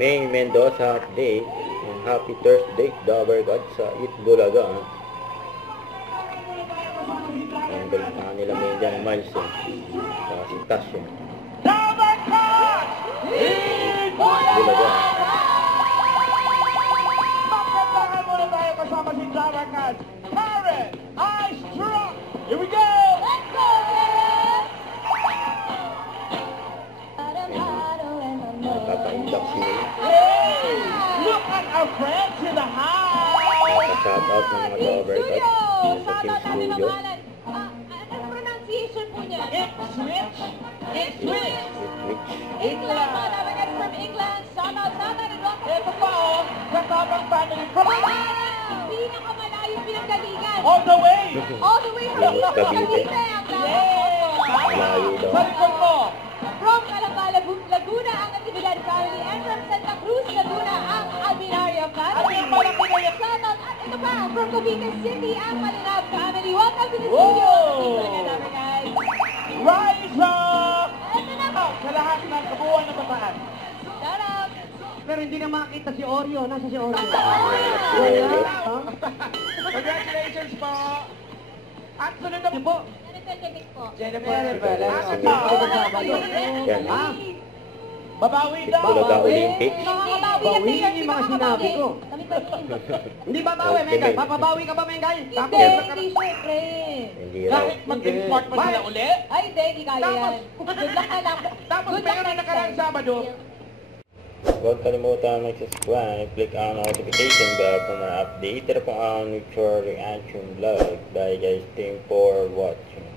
May Mendoza Day. Happy Thursday, Dover God sa Itbulaga. Ang galing na nila may dyan Miles si Tasha. Dover God! Itbulaga. Magkantahan muna tayo kasama si Dover God. Karen, I struck! Here we go! Let's go, Karen! Nakaka-induct sila. Hey! Look at our friends in the house! Nakaka-shoutout ng mga Dover God. Sa Team Studio. Anong pronunciation po niya? Ipswich! Ipswich! England, mga Dover Gods from England. Shoutout and welcome. Ito pa oh, kasabang family from Pinakamalayo pinanggalingan. all the way! All the way from Yung Cavite. Cavite. Malayo daw. Sa likod mo! From Calamba, Laguna, ang Natividad family. And from Santa Cruz, Laguna, ang Albinaria At family. yung malaki na yan. Shoutout. At ito pa, from Cavite City, ang Malinab family. Welcome to the Whoa! studio. Mga Dover Gods. Rise up! Ito na. Sa lahat ng kabuuan ng bataan. Shoutout. Pero hindi na makita si Oreo. Nasa si Oreo? Congratulations po! At sunod na po, Jennifer David po. Jennifer. Yan. Babawi daw! Bulaga Olympics. Makakabawi na Bawiin players, yung mga sinabi ko. Kami pa rin. Hindi babawi, Mengay. Papabawi ka ba, Mengay? Hindi, hindi syempre. Hindi raw. Kahit mag-import pa sila uli? Ay, hindi, hindi kaya yan. Good luck na lang. Tapos Good luck meron na next nakaraang time. Sabado. Huwag kalimutan mag-subscribe, click ang notification bell para update po ang future reaction vlog. Bye guys, thank for watching.